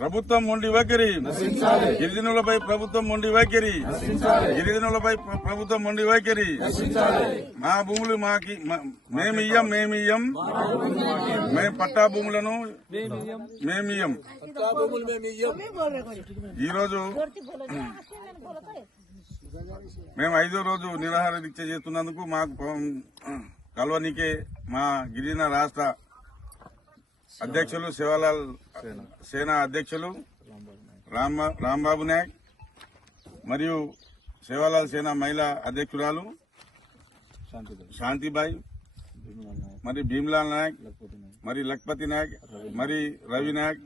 ప్రభుత్వం మొండి వైఖరి, గిరిజనులపై ప్రభుత్వం మొండి వైఖరి, గిరిజనులపై ప్రభుత్వం మొండి వైఖరి. మా భూములు మేమియ్యం మేము పట్టా భూములను మేమియ్యం. ఈరోజు మేము 5వ రోజు నిరాహార దీక్ష చేస్తున్నందుకు మాకు కల్వనికే మా గిరిజన రాష్ట్ర అధ్యక్షులు శివలాల్ సేన అధ్యక్షులు రాంబాబు నాయక్ మరియు శివలాల్ సేన మహిళా అధ్యక్షురాలు శాంతిబాయి, మరి భీమ్లాల్ నాయక్, మరి లక్పతి నాయక్, మరి రవి నాయక్,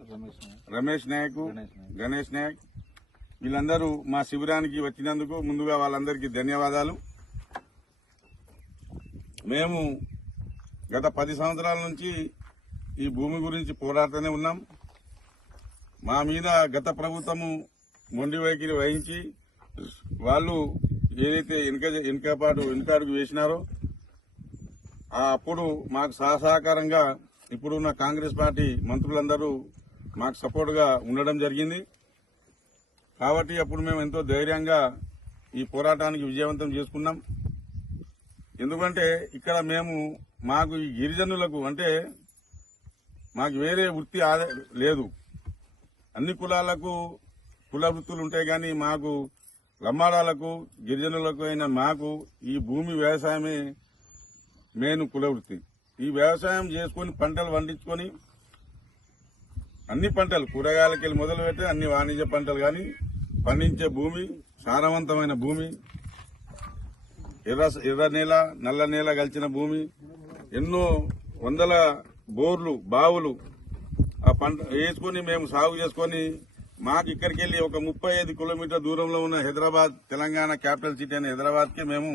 రమేష్ నాయక్, గణేష్ నాయక్, వీళ్ళందరూ మా శిబిరానికి వచ్చినందుకు ముందుగా వాళ్ళందరికీ ధన్యవాదాలు. మేము గత 10 సంవత్సరాల నుంచి ఈ భూమి గురించి పోరాడుతూనే ఉన్నాం. మా మీద గత ప్రభుత్వము మొండి వైఖరి వహించి వాళ్ళు ఏదైతే వెనుకాడుగు వేసినారో అప్పుడు మాకు సహకారంగా ఇప్పుడున్న కాంగ్రెస్ పార్టీ మంత్రులందరూ మాకు సపోర్ట్ గా ఉండడం జరిగింది. కాబట్టి అప్పుడు మేము ఎంతో ధైర్యంగా ఈ పోరాటానికి విజయవంతం చేసుకున్నాం. ఎందుకంటే ఇక్కడ మాకు ఈ గిరిజనులకు అంటే మాకు వేరే వృత్తి లేదు. అన్ని కులాలకు కుల వృత్తులు ఉంటాయి, కానీ మాకు లంబాడాలకు గిరిజనులకు అయిన మాకు ఈ భూమి వ్యవసాయమే మెయిన్ కుల వృత్తి. ఈ వ్యవసాయం చేసుకుని పంటలు పండించుకొని అన్ని పంటలు కూరగాయలకెళ్ళి మొదలు పెట్టి అన్ని వాణిజ్య పంటలు కానీ పండించే భూమి, సారవంతమైన భూమి, ఎర్ర నేల నల్ల నేల కలిసిన భూమి, ఎన్నో వందల బోర్లు బావులు ఆ పంట వేసుకుని మేము సాగు చేసుకుని మాకు ఇక్కడికి వెళ్లి ఒక 35 కిలోమీటర్ల దూరంలో ఉన్న హైదరాబాద్, తెలంగాణ క్యాపిటల్ సిటీ అయిన హైదరాబాద్ కి మేము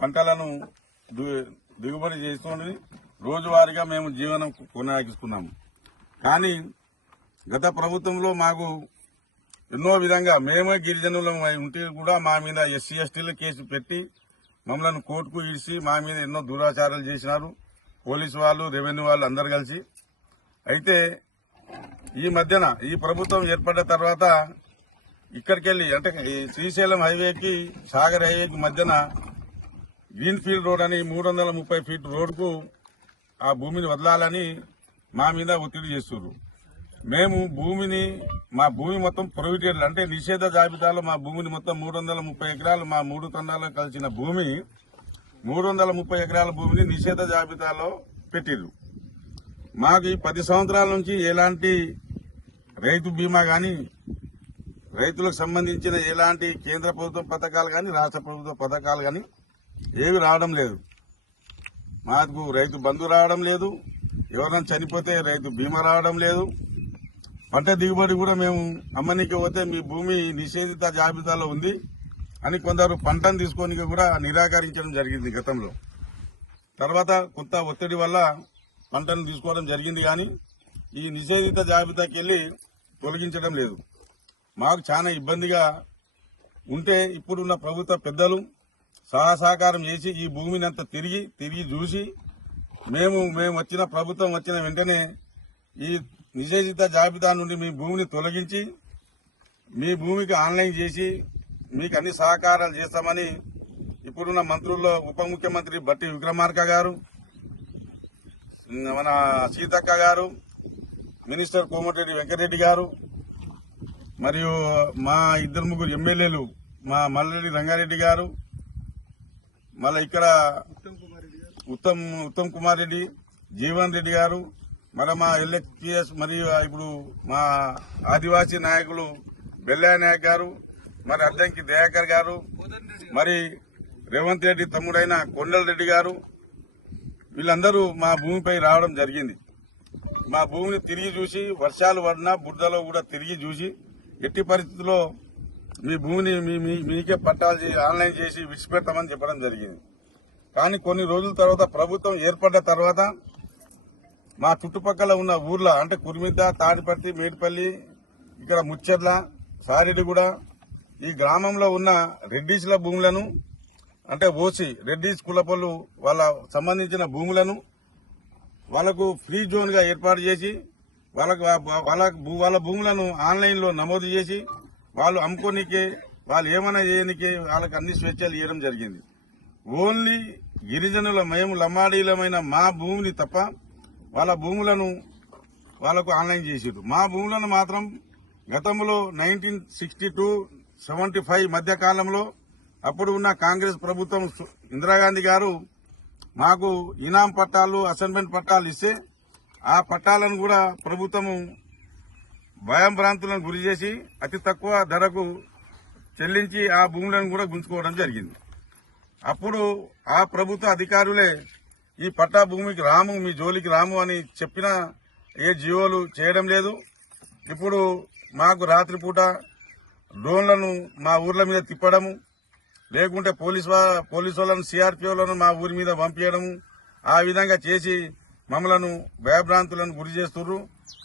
పంటలను దిగుబడి చేసుకుని రోజువారీగా మేము జీవనం కొనసాగిస్తున్నాము. కానీ గత ప్రభుత్వంలో మాకు ఎన్నో విధంగా మేమే గిరిజనులు ఉంటే కూడా మా మీద ఎస్సీ ఎస్టీల కేసు పెట్టి మమ్మల్ని కోర్టుకు ఇడిచి మా మీద ఎన్నో దురాచారాలు చేసినారు పోలీసు వాళ్ళు, రెవెన్యూ వాళ్ళు అందరు కలిసి. అయితే ఈ మధ్యన ఈ ప్రభుత్వం ఏర్పడ్డ తర్వాత ఇక్కడికెళ్లి అంటే శ్రీశైలం హైవేకి సాగర్ హైవేకి మధ్యన గ్రీన్ ఫీల్డ్ రోడ్ అని 330 ఫీట్ రోడ్కు ఆ భూమిని వదలాలని మా మీద ఒత్తిడి చేస్తున్నారు. మేము మా భూమి మొత్తం ప్రొహిబిటెడ్ అంటే నిషేధ జాబితాలో మా భూమిని మొత్తం 330 ఎకరాలు మా 3 తండాలు కలిసిన భూమి 330 ఎకరాల భూమిని నిషేధ జాబితాలో పెట్టిర్రు. మాకు ఈ 10 సంవత్సరాల నుంచి ఎలాంటి రైతు బీమా గాని, రైతులకు సంబంధించిన ఎలాంటి కేంద్ర ప్రభుత్వ పథకాలు గాని, రాష్ట్ర ప్రభుత్వ పథకాలు గాని ఏవి రావడం లేదు. మాకు రైతు బంధు రావడం లేదు, ఎవరైనా చనిపోతే రైతు బీమా రావడం లేదు. పంట దిగుబడి కూడా మేము అమ్మనికి పోతే మీ భూమి నిషేధిత జాబితాలో ఉంది అని కొందరు పంటను తీసుకొని కూడా నిరాకరించడం జరిగింది గతంలో. తర్వాత కొంత ఒత్తిడి వల్ల పంటను తీసుకోవడం జరిగింది, కానీ ఈ నిషేధిత జాబితాకి వెళ్లి తొలగించడం లేదు. మాకు చాలా ఇబ్బందిగా ఉంటే ఇప్పుడున్న ప్రభుత్వ పెద్దలు సహకారం చేసి ఈ భూమిని అంతా తిరిగి చూసి మేము వచ్చిన ప్రభుత్వం వచ్చిన వెంటనే ఈ నిషేధిత జాబితా నుండి మీ భూమిని తొలగించి మీ భూమికి ఆన్లైన్ చేసి మీకు అన్ని సహకారాలు చేస్తామని ఇప్పుడున్న మంత్రుల్లో ఉప ముఖ్యమంత్రి బట్టి విక్రమార్క గారు, మన సీతక్క గారు, మినిస్టర్ కోమటిరెడ్డి వెంకటరెడ్డి గారు, మరియు మా 2-3 ఎమ్మెల్యేలు మా మల్రెడ్డి రంగారెడ్డి గారు, మళ్ళీ ఇక్కడ ఉత్తమ్ కుమార్ రెడ్డి, జీవన్ రెడ్డి గారు, మన మా ఎల్ఎక్పిఎస్ మరియు ఇప్పుడు మా ఆదివాసీ నాయకులు బెల్లయ్య నాయక్ గారు, మరి అద్దంకి దయాకర్ గారు, మరి రేవంత్ రెడ్డి తమ్ముడైన కొండల రెడ్డి గారు, వీళ్ళందరూ మా భూమిపై రావడం జరిగింది. మా భూమిని తిరిగి చూసి వర్షాలు పడినా బురదలో కూడా తిరిగి చూసి ఎట్టి పరిస్థితుల్లో మీ భూమిని మీకే పట్టాలు ఆన్లైన్ చేసి విడిచిపెడతామని చెప్పడం జరిగింది. కానీ కొన్ని రోజుల తర్వాత ప్రభుత్వం ఏర్పడ్డ తర్వాత మా చుట్టుపక్కల ఉన్న ఊర్ల అంటే కుర్మిద్ద, తాడిపర్తి, మేడిపల్లి, ఇక్కడ ముచ్చెర్ల, సారెడ్డిగూడ ఈ గ్రామంలో ఉన్న రెడ్డిస్ల భూములను అంటే ఓసీ రెడ్డిస్ కులపల్లు వాళ్ళ సంబంధించిన భూములను వాళ్లకు ఫ్రీ జోన్ గా ఏర్పాటు చేసి వాళ్ళ భూములను ఆన్లైన్ లో నమోదు చేసి వాళ్ళు అమ్ముకోనికే వాళ్ళు ఏమైనా చేయనికే వాళ్ళకి అన్ని స్వేచ్ఛలు ఇవ్వడం జరిగింది. ఓన్లీ గిరిజనుల మేము లమ్మాడీలమైన మా భూమిని తప్ప వాళ్ళ భూములను వాళ్ళకు ఆన్లైన్ చేసిరు. మా భూములను మాత్రం గతంలో 1962-75 మధ్య కాలంలో అప్పుడు ఉన్న కాంగ్రెస్ ప్రభుత్వం ఇందిరాగాంధీ గారు మాకు ఇనాం పట్టాలు అసైన్మెంట్ పట్టాలు ఇస్తే ఆ పట్టాలను కూడా ప్రభుత్వము భయాంభ్రాంతులను గురి చేసి అతి తక్కువ ధరకు చెల్లించి ఆ భూములను కూడా గుంజుకోవడం జరిగింది. అప్పుడు ఆ ప్రభుత్వ అధికారులే ఈ పట్టా భూమికి రాము, మీ జోలికి రాము అని చెప్పినా ఏ జీవోలు చేయడం లేదు. ఇప్పుడు మాకు రాత్రిపూట డ్రోన్లను మా ఊర్ల మీద తిప్పడము, లేకుంటే పోలీసు వాళ్ళను సిఆర్పీఓలను మా ఊరి మీద పంపించడము, ఆ విధంగా చేసి మమ్మలను భయభ్రాంతులను గురి చేస్తున్నారు.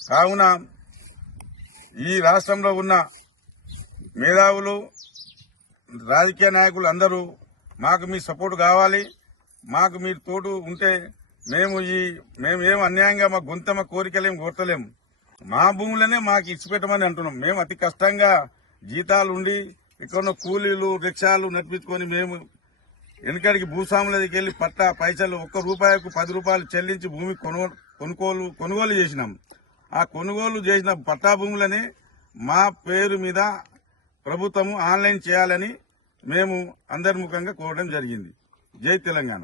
కావున ఈ రాష్ట్రంలో ఉన్న మేధావులు, రాజకీయ నాయకులు అందరూ మాకు మీ సపోర్ట్ కావాలి. మాకు మీరు తోడు ఉంటే మేము ఏం అన్యాయంగా మా గొంతమ కోరికలేం కోరతలేము. మా భూములనే మాకు ఇచ్చిపెట్టమని అంటున్నాం. మేము అతి కష్టంగా జీతాలు ఉండి ఇక్కడ కూలీలు రిక్షాలు నడిపించుకొని మేము వెనకడికి భూస్వాముల దగ్గరికి వెళ్లి పట్టా పైసలు ₹1 10 రూపాయలు చెల్లించి భూమి కొనుగోలు చేసినాం. ఆ కొనుగోలు చేసిన పట్టా భూములని మా పేరు మీద ప్రభుత్వము ఆన్లైన్ చేయాలని మేము అందరి ముఖంగా కోరడం జరిగింది. జై తెలంగాణ.